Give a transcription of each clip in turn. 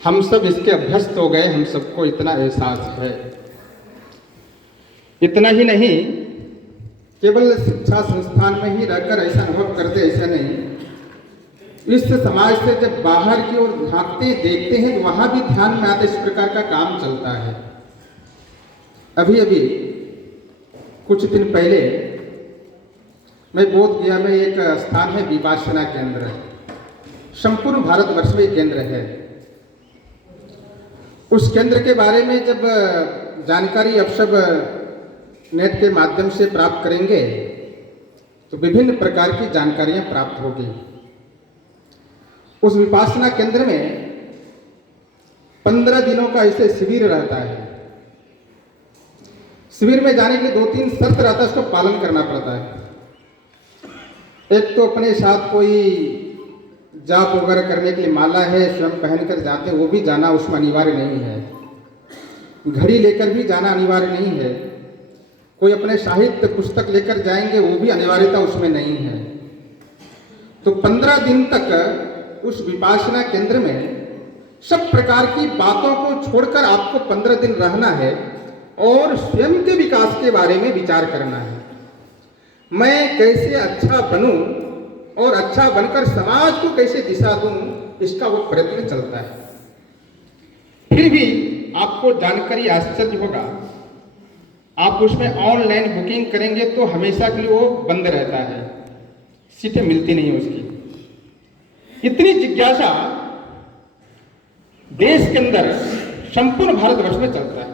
हम सब इसके अभ्यस्त हो गए, हम सबको इतना एहसास है। इतना ही नहीं, केवल शिक्षा संस्थान में ही रहकर ऐसा अनुभव करते, ऐसा नहीं, इस समाज से जब बाहर की ओर झांकते देखते हैं तो वहां भी ध्यान में आते इस प्रकार का काम चलता है। अभी अभी कुछ दिन पहले मैं बोध गया में एक स्थान है विपासना केंद्र, संपूर्ण भारतवर्ष में केंद्र है। उस केंद्र के बारे में जब जानकारी अब सब नेट के माध्यम से प्राप्त करेंगे तो विभिन्न प्रकार की जानकारियां प्राप्त होगी। उस विपासना केंद्र में 15 दिनों का ऐसे शिविर रहता है। शिविर में जाने के लिए 2-3 शर्त रहता है, उसको पालन करना पड़ता है। एक तो अपने साथ कोई जाप वगैरह करने के लिए माला है, स्वयं पहनकर जाते हैं, वो भी जाना उसमें अनिवार्य नहीं है। घड़ी लेकर भी जाना अनिवार्य नहीं है। कोई अपने साहित्य पुस्तक लेकर जाएंगे, वो भी अनिवार्यता उसमें नहीं है। तो 15 दिन तक उस विपासना केंद्र में सब प्रकार की बातों को छोड़कर आपको 15 दिन रहना है और स्वयं के विकास के बारे में विचार करना है। मैं कैसे अच्छा बनूं और अच्छा बनकर समाज को कैसे दिशा दूं, इसका वो प्रयत्न चलता है। फिर भी आपको जानकारी आश्चर्य होगा, आप उसमें ऑनलाइन बुकिंग करेंगे तो हमेशा के लिए वो बंद रहता है, सीटें मिलती नहीं उसकी। इतनी जिज्ञासा देश के अंदर संपूर्ण भारतवर्ष में चलता है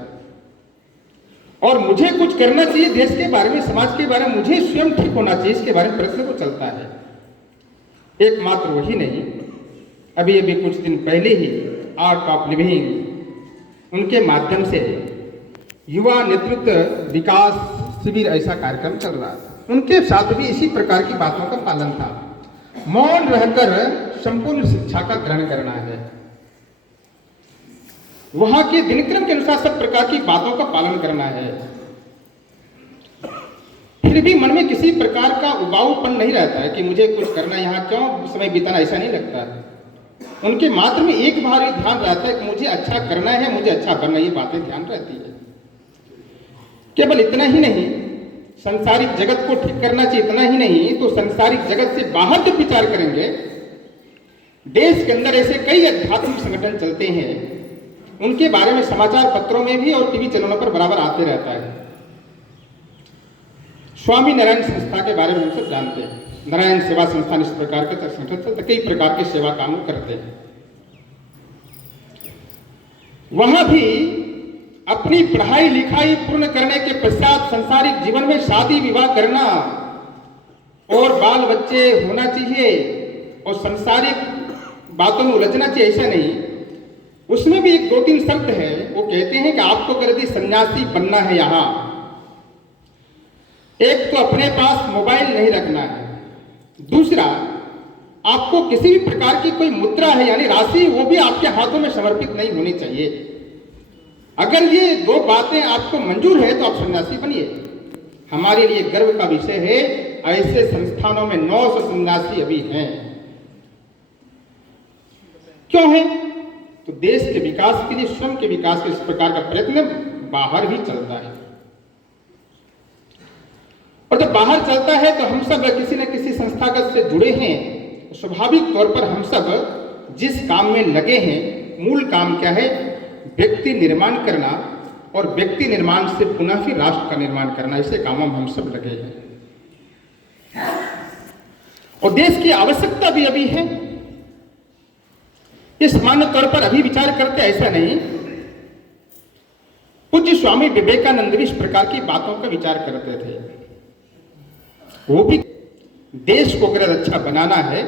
और मुझे कुछ करना चाहिए देश के बारे में, समाज के बारे में, मुझे स्वयं ठीक होना चाहिए, इसके बारे में प्रश्न को चलता है। एकमात्र वही नहीं, अभी अभी कुछ दिन पहले ही आर्ट ऑफ लिविंग उनके माध्यम से युवा नेतृत्व विकास शिविर ऐसा कार्यक्रम चल रहा था। उनके साथ भी इसी प्रकार की बातों का पालन था। मौन रहकर संपूर्ण शिक्षा का ग्रहण करना है, वहां के दिनक्रम के अनुसार सब प्रकार की बातों का पालन करना है। फिर भी मन में किसी प्रकार का उबाऊपन नहीं रहता है कि मुझे कुछ करना, यहाँ क्यों समय बिताना, ऐसा नहीं लगता है। उनके मात्र में एक बार ही ध्यान रहता है कि मुझे अच्छा करना है, मुझे अच्छा बनना, ये बातें ध्यान रहती है। केवल इतना ही नहीं, संसारिक जगत को ठीक करना चाहिए, इतना ही नहीं तो संसारिक जगत से बाहर जब विचार करेंगे, देश के अंदर ऐसे कई आध्यात्मिक संगठन चलते हैं, उनके बारे में समाचार पत्रों में भी और टीवी चैनलों पर बराबर आते रहता है। स्वामी नारायण संस्था के बारे में हम सब जानते हैं। नारायण सेवा संस्थान इस प्रकार के संगठन चलते, कई प्रकार के सेवा काम करते हैं। वहां भी अपनी पढ़ाई लिखाई पूर्ण करने के पश्चात संसारिक जीवन में शादी विवाह करना और बाल बच्चे होना चाहिए और संसारिक बातों में उलझना चाहिए, ऐसा नहीं। उसमें भी एक 2-3 शब्द है। वो कहते हैं कि आपको अगर यदि सन्यासी बनना है, यहां एक तो अपने पास मोबाइल नहीं रखना है, दूसरा आपको किसी भी प्रकार की कोई मुद्रा है यानी राशि, वो भी आपके हाथों में समर्पित नहीं होनी चाहिए। अगर ये 2 बातें आपको मंजूर है तो आप सन्यासी बनिए। हमारे लिए गर्व का विषय है, ऐसे संस्थानों में 900 सन्यासी अभी हैं। क्यों है? तो देश के विकास के लिए, स्वयं के विकास के इस प्रकार का प्रयत्न बाहर भी चलता है। और जब बाहर चलता है तो हम सब किसी न किसी संस्थागत से जुड़े हैं। स्वाभाविक तौर पर हम सब जिस काम में लगे हैं, मूल काम क्या है? व्यक्ति निर्माण करना और व्यक्ति निर्माण से पुनः फिर राष्ट्र का निर्माण करना, ऐसे कामों में हम सब लगे हैं। और देश की आवश्यकता भी अभी है। ये सामान्य तौर पर अभी विचार करते, ऐसा नहीं। पूज्य स्वामी विवेकानंद भी इस प्रकार की बातों का विचार करते थे। वो भी देश को अगर अच्छा बनाना है,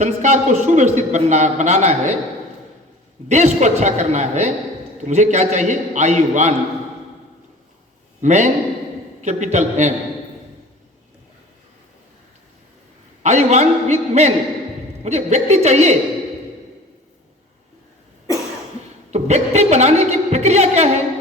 संस्कार को सुव्यवस्थित बनाना है, देश को अच्छा करना है, तो मुझे क्या चाहिए? I1 man capital M। I1 with man, मुझे व्यक्ति चाहिए। तो व्यक्ति बनाने की प्रक्रिया क्या है?